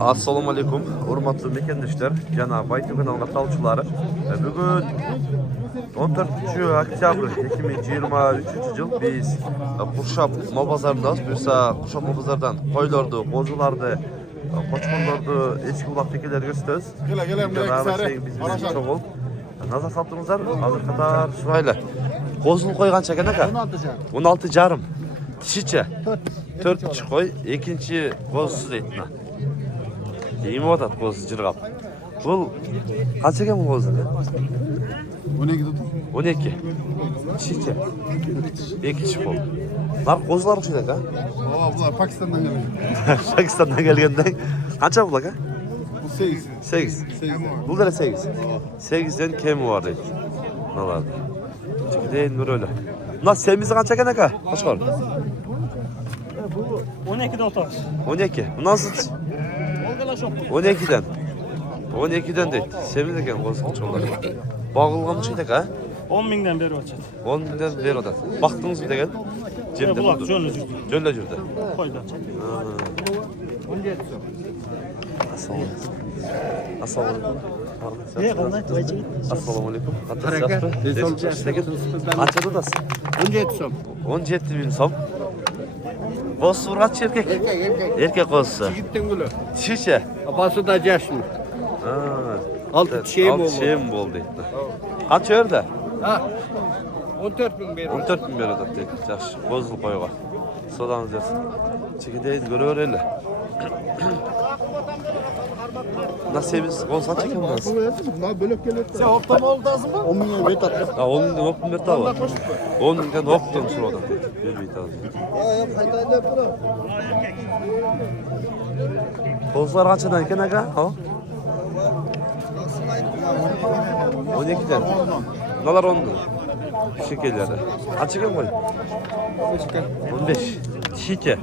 Assalamu alaikum, hurmatlı mekandaşlar, Cenab-ı Aytu kanalına talçıları. Bugün 14 oktyabr 2023 yıl biz Kuşap mal bazarındayız. Biz Kuşap mal bazardan koylardı, kozulardı, koçkonlardı, eski kulak tekeleri gösteriyoruz. Bizden çok ol. Nazar saptığımızlar hazır kadar şurayla. Kozul koygan çeken ne kadar? 16 jarım. Dişiçe. 4,5 koy. İkinci kozsuz etine. İyi mi odat kozsuz cırgap? Bu kaç eken bu kozsuz? 12 tutun. 12. Dişiçe. 2,5 kol. Nar kozlar uçuydu ha? Bunlar Pakistan'dan geliyor. Pakistan'dan gelgenden. Kaça bulak ha? Bu 8. 8. Bu da 8. 8'den kemi var deydi. Nalar. Çünkü değil mi öyle? Bunlar sevimizi kaç eken ha? Kaç var? 12'de otar. 12. Bu nasıl? 12'den. 12'den deydi. Sevimiz eken kozun çoğular. Bağılgan şeydi ha? 10.000'den beri ölçet. 10'dan beri odat. Baktınız mı degen? Cemde Bulak, buldu. jönle jürtü. Jönle jürtü. Koy da çek. Assalamu Ne kanalına koyacak? Assalamu alaikum. Kaçta da? 17 som. 17 bin som. Kosu kaç erkek? Erkek kosu. Gittin gülü. Şişe. Abası da yaşlı. Altı şeyim oldu. 6 şeyim oldu. Kaç ördü? Ha. 14 bin beri. 14 bin ördü. Yaxşı. Kozul koyga. Sodan üzersin. Çekideyiz görüyor öyle. Nasibimiz olsa çekim nasıl? Bunlar bölük geliyor. Sen hoptam oldu lazım mı? 10 milyon bet attı. Ha 10 bin hoptum bir tava. 10 binden hoptum şurada. Bir bit aldım. Ya faydalı bura. Kozlar kaçadan iken aga? Ha? 12'den. Bunlar 10'dan. Şekerleri. Kaç iken koy? 15. Şike.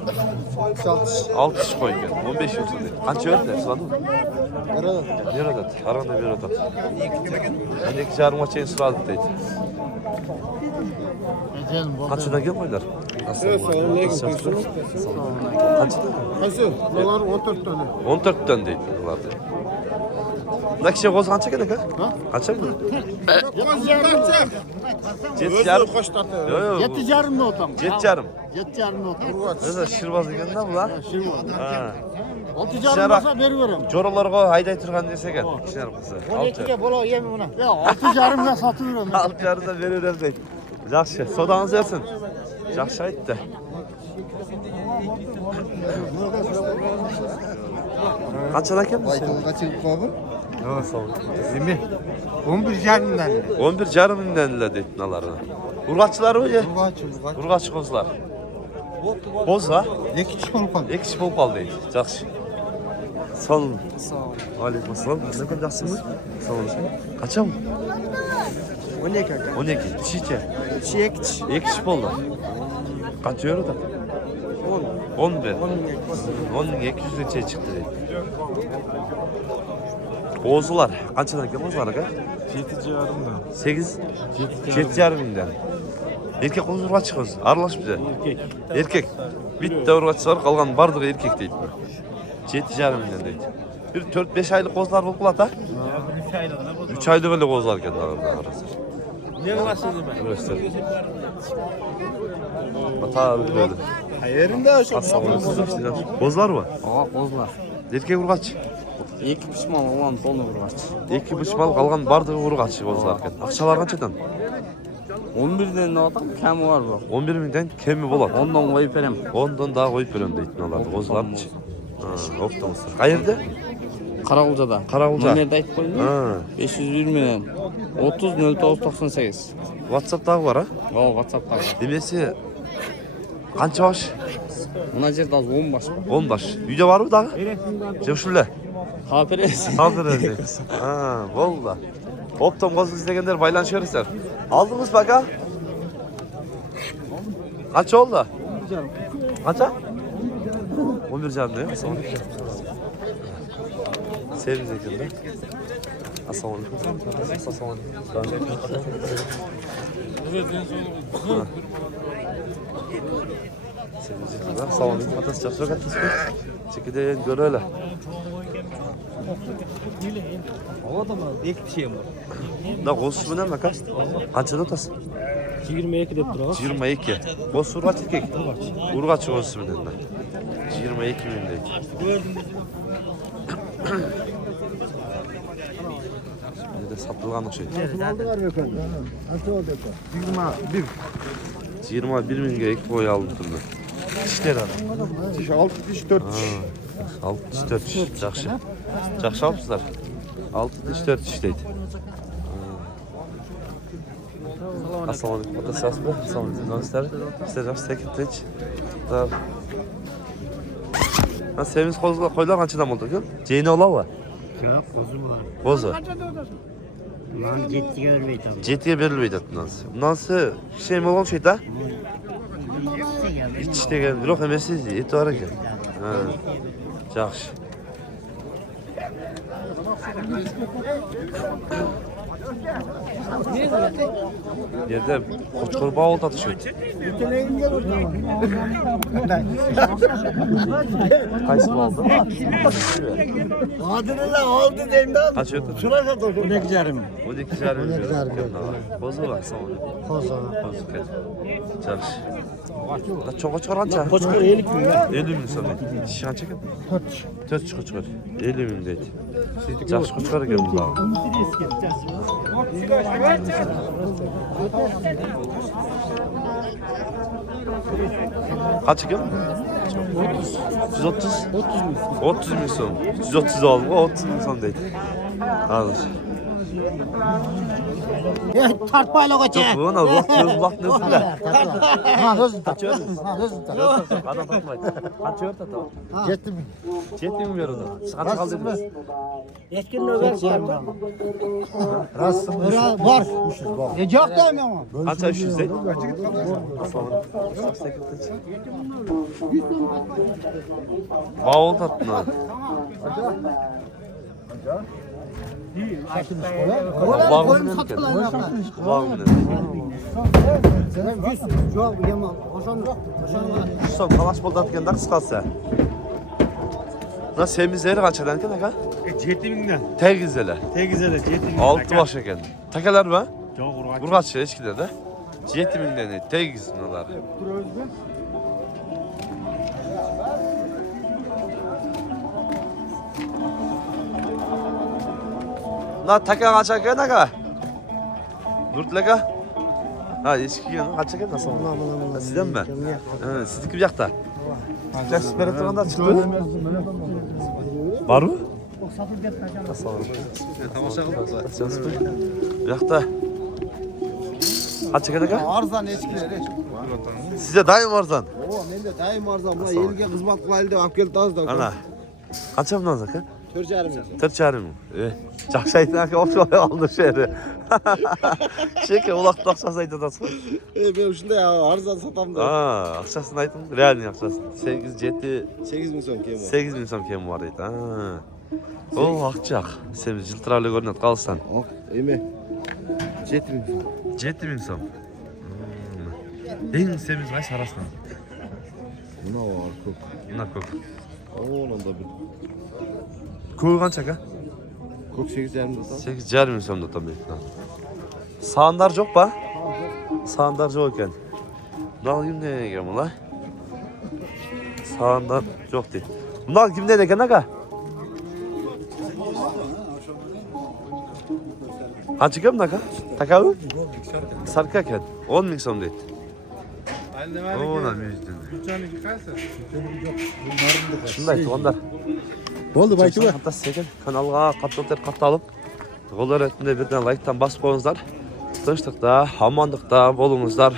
6 kişi koyken. 15 yoksa değil. Kaç öğretler? Sıladın mı? Bir adet. Aranda bir adet. Ben 2 yarım açayım sıladık deydi. Kaçıda gel koylar? Nasıl? Kaçıda? Kaçı? Dolar 14 tane. 14'ten deydi. Ne kişi koz kaça geldik ha? Kaça mı? Jet yarım. Yok yok. 7 yarım da otam. Jet yarım. 7 yarım da otam. Ne şirbaz degen ne bu lan? Ha. 6 yarım olsa veriyorum. Joralarga hayday turgan dese ekan. Kişiler kızı. 12'ge bola yemi buna. Ya 6 yarım da satıyorum. 6 yarıda veririm deydi. Yaxşı. Sodanız yersin. Yaxşı aytdı. Kaçada ekan bu? Kaçı kovun? Ha, sağ ol. 11 yarımdan. 11 jarımından ile deydi nalarına. Urgaççılar mı ya? Urgaç. Urgaç kozlar. Boz ha? 2 kişi olup kaldı. 2 kişi bolup kaldı deydi. Yaxşı. Sağ olun. Sağ olun. Aleykümselam. Ne kadar yaxşısınız? Sağ olun. Kaça mı? 12 aga. 12. Dişiçe. Çiğek. 2 kişi oldu. Kaç euro da? 10. 10 ver. 10 200 liraya çıktı deydi. Bozular. Kaçadan ki bozular aga? 7 yarımdan. 8. 7 yarımından. Erkek koz urgaç koz. Aralaş bize. Erkek. Bitti urgaç var kalgan bardığı erkek deydi. 7 yarımından deydi. Bir 4-5 aylık kozlar bulup kula ta? 3 aylık öyle kozlar kendi arası. Ne ulaşsınız ben? Göster. Hata böyle. Yerinde aşağı. Kozlar mı? Aa kozlar. Erkek urgaç. 2 pişman olan tonu vurgaç. 2 bıçmal kalgan bardığı urgaç kozlarken. Akçalar kaçadan? 11'den ne adam kemi var bu. 11 binden kemi bolat. Ondan koyup verem. Ondan daha koyup veriyorum deytin olardı kozlar. Optimuslar. Qayerda? Karagulca'da. Karagulca. Numerde ayıp koyun. Ha. 520 30 09 98. WhatsApp'ta var ha? O WhatsApp'ta var. Demesi kança baş? Buna yerde az 10 baş. 10 baş. Video var mı daha? Cevşulle. Haberesi. Hazır öyle. Ha, valla. Optom koz izleyenler baylanışıyorlar. Aldınız bak ha? Kaç oldu? 11 canım. Kaça? 11 canım değil mi? Seviniz ekranı. Assalamu alaikum. Assalamu alaikum. Seviniz ekranı. Assalamu alaikum. Atas çarşı katası. Çekide göre öyle. Da qo'zichi bilan aka? Qanchada o'tasiz? 22 deb turamiz. 22. Qo'z urg'achi erkak. Urg'achi qo'zichi bilan. 22 mingdek. Bir de satılgan şey. 21 mingga iki qo'y olib turdi. Tishlar ham. Tish 6 tish 4 tish. 6 tish 4 tish. Yaxshi. Yaxshi olibsizlar. 6 tish 4 tish deydi. Assalomu alaykum. Otasizmi? Assalomu alaykum. Do'stlar, sizlar yaxshi tinch. Ha, semiz qo'ylar qanchadan bo'ldi aka? Jeyni olami? Yo'q, qo'zi bor. Qo'zi. Ulan 7'ye vermeydi abi. 7'ye berilmeydi bundansı. Bundansı şey mi olan şeyde? Hiç degen yok emesiz, eti var ekan. Ha. Yaxshi. Yerda qo'chqor bavul tatishadi. Qaysi oldu? Adını aldı demden. Qancha o'tdi? Şuraya koy. 12,5. 12,5. Qo'zi bor, savol. Qo'zi. Qo'zi kel. Yaxshi. Cho'g'a chiqarancha? Qo'chqor 50 kun ya. 50 ming so'm. Tishi qancha ekan? 4 chiqar. 50 ming deydi. Yaxshi qo'chqor ekan bular. Kaç ekan? 130. 30 ming so'm. 130 oldim, 30 ming so'm deydi. Hozir. Ya tartmayla koça. Çok bu, ana bak göz bak nesinler. Ha özün tak. Ha özün tak. Adam tutmaydı. Kaç öğret atalım? 7 bin. 7 mi veriyordu? Kaç kaldı dediniz? Yetkin nöbet var. Var. Yok da ama. Kaç 300 değil? Bavul tattın ha. Bavul ne demek? Bavul ne demek? Yok yaman. Hoşan var. Son kalaş boldan atganda qisqasi. Buna semizleri qanchadan ekan aka? 7 binden. Tegizlar. Tegizele 7 bin. 6 bosh ekan. Takalar mı? Yok urgaç. Urg'achi echkilarda 7 mingdan tegiz bular. Na taka qancha ekan aka? Nurtli aka? Ha, echkiga qancha ekan nasıl? Sizdanmi? Ha, sizniki bu yoqda. Siz berib turganda chiqdi. Bormi? Tomosha qilibsiz. Bu yoqda. Qancha ekan aka? Arzon echkilar. Sizda doim arzon. O, menda doim arzon. Bular elga xizmat qilaylik deb olib keldi hozir. Ana. Qancha bundan aka? 4,5 ming. 4,5 ming. Yaxshi aytding aka, o'xshay oldi shu yerda. Cheka uloqni ақшасын aytadasiz. Men shunday arzon sotamda. Ha, ақшасын aytdim. Realniy ақшасын. 8 ming so'm keyin bor. 8 ming so'm keyin bor deydi. Ha. O, ақчақ. Sen жылтырайлы көрінеді, қалsan. Ок, эме 7 ming so'm. 7 ming so'm. Eng semiz qaysi arasынан? Buna var ko'p. Mына ko'k. O'nda bir. Ko'k qancha aka? Ko'k 8,5 ming so'm. 8,5 ming so'mda tomay. Sağandar жоқ па? Sağandar жоқ екен. Bunlar kimden ekan bunlar? Sağandar жоқ deydi. Bunlar kimden ekan aka? Qancha ekan bunaqa? Takavi? Sarka ekan. 10 ming so'm deydi. Ona mejdan. Shunday tuğanlar. Bo'ldi, baytimi? Fantastik ekan. Kanalga qattiq qattalib, qo'llar etinde birden like'tan basıp qo'yingizlar. Tinchlikda, omonlikda bo'lingizlar.